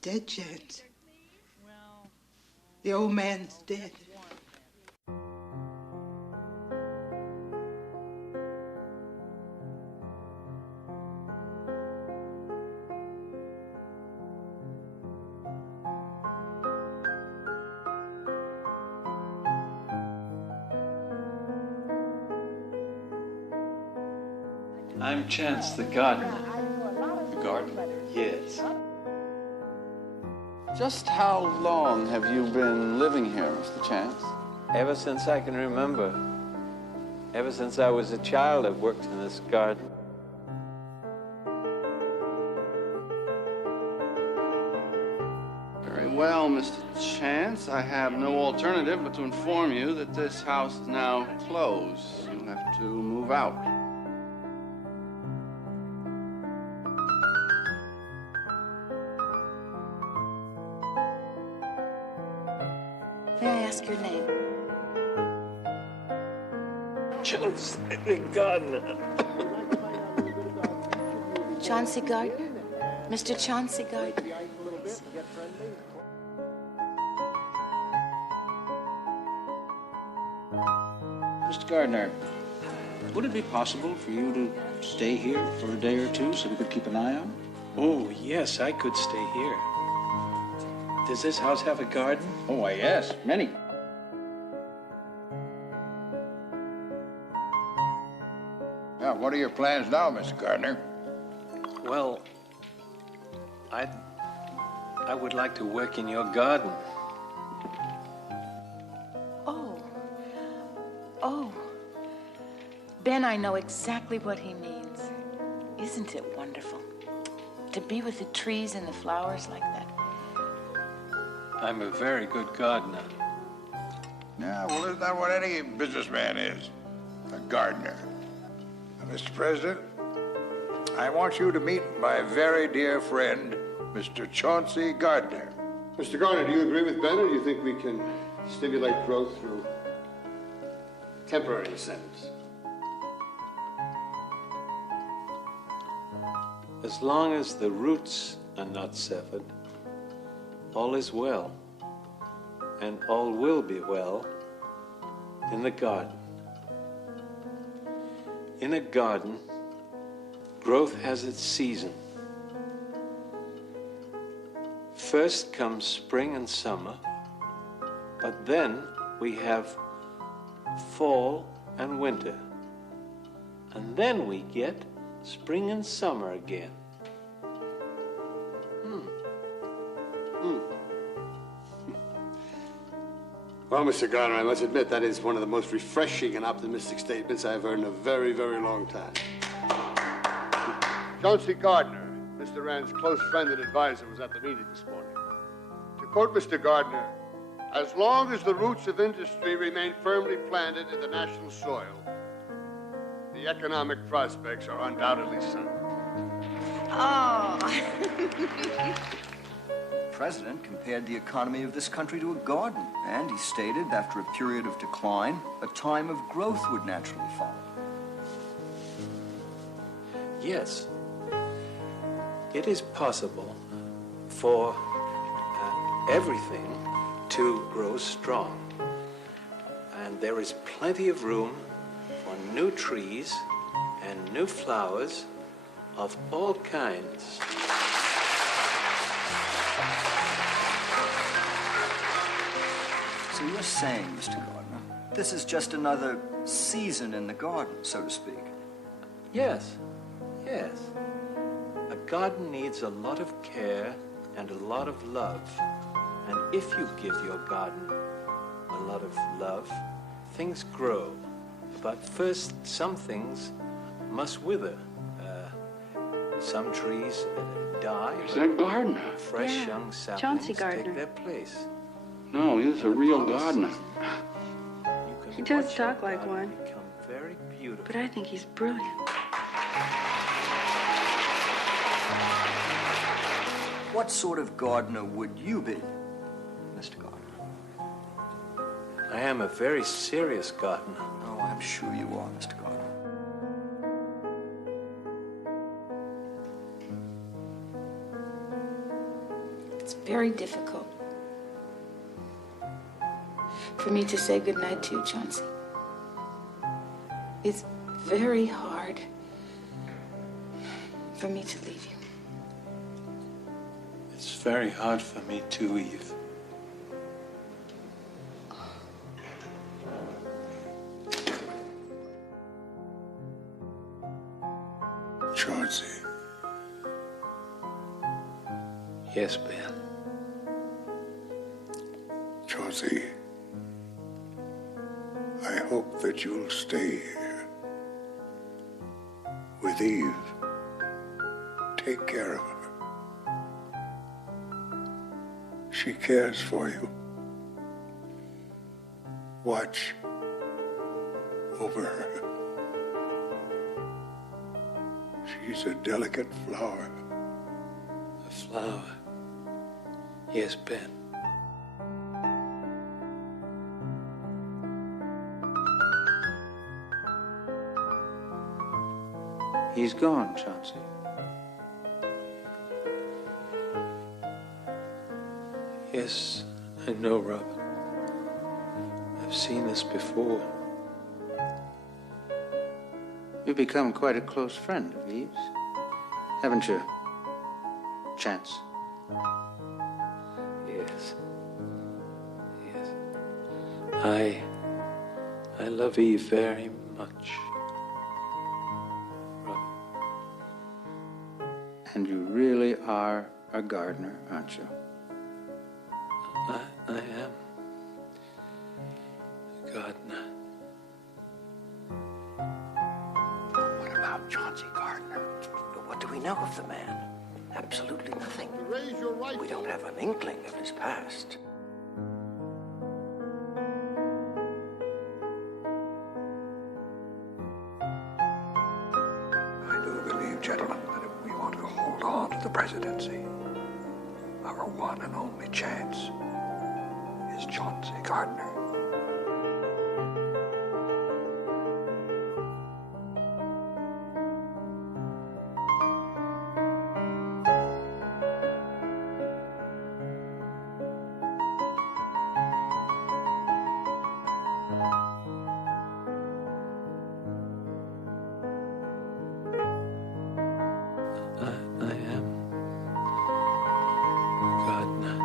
dead, Chance. The old man's dead. I'm Chance the gardener. The gardener? Yes. Just how long have you been living here, Mr. Chance? Ever since I can remember. Ever since I was a child, I've worked in this garden. Very well, Mr. Chance. I have no alternative but to inform you that this house is now closed. You'll have to move out. May I ask your name? Chance the gardener. Chauncey Gardner? Mr. Chauncey Gardner. Mr. Gardner, would it be possible for you to stay here for a day or two so we could keep an eye on it? Oh, yes, I could stay here. Does this house have a garden? Oh, why, yes, many. Now, what are your plans now, Mr. Gardner? Well, I would like to work in your garden. Oh. Ben, I know exactly what he means. Isn't it wonderful? To be with the trees and the flowers like that. I'm a very good gardener. Yeah, well, isn't that what any businessman is? A gardener. Now, Mr. President, I want you to meet my very dear friend, Mr. Chauncey Gardner. Mr. Gardner, do you agree with Ben, or do you think we can stimulate growth through temporary incentives? As long as the roots are not severed, all is well, and all will be well in the garden. In a garden, growth has its season. First comes spring and summer, but then we have fall and winter, and then we get spring and summer again. Well, Mr. Gardner, I must admit that is one of the most refreshing and optimistic statements I've heard in a very, very long time. Chauncey Gardner, Mr. Rand's close friend and advisor, was at the meeting this morning. To quote Mr. Gardner, as long as the roots of industry remain firmly planted in the national soil, the economic prospects are undoubtedly sunny. Oh. The president compared the economy of this country to a garden, and he stated after a period of decline, a time of growth would naturally follow. Yes, it is possible for everything to grow strong. And there is plenty of room for new trees and new flowers of all kinds. So you're saying, Mr. Gardner, this is just another season in the garden, so to speak? Yes, yes. A garden needs a lot of care and a lot of love. And if you give your garden a lot of love, things grow. But first, some things must wither. Some trees die. He's a gardener. Fresh young saplings Chauncey Gardner. take their place. No, he's a real gardener. He does talk like one, become very beautiful. but I think he's brilliant. What sort of gardener would you be, Mr. Gardner? I am a very serious gardener. Oh, I'm sure you are, Mr. Gardner. It's very difficult for me to say goodnight to you, Chauncey. It's very hard for me to leave you. It's very hard for me too, Eve. Chauncey. Yes, Ben. Chauncey, I hope that you'll stay here with Eve. Take care of her. She cares for you. Watch over her. She's a delicate flower. A flower. Yes, Ben. He's gone, Chauncey. Yes, I know, Robin. I've seen this before. You've become quite a close friend of Eve's, haven't you, Chance? Yes. Yes. I love Eve very much. Robin. And you really are a gardener, aren't you? I am a gardener. What about Chauncey Gardner? What do we know of the man? Absolutely nothing. Raise your right. We don't have an inkling of his past. I do believe, gentlemen, that if we want to hold on to the presidency, our one and only chance is Chauncey Gardner. I am a gardener.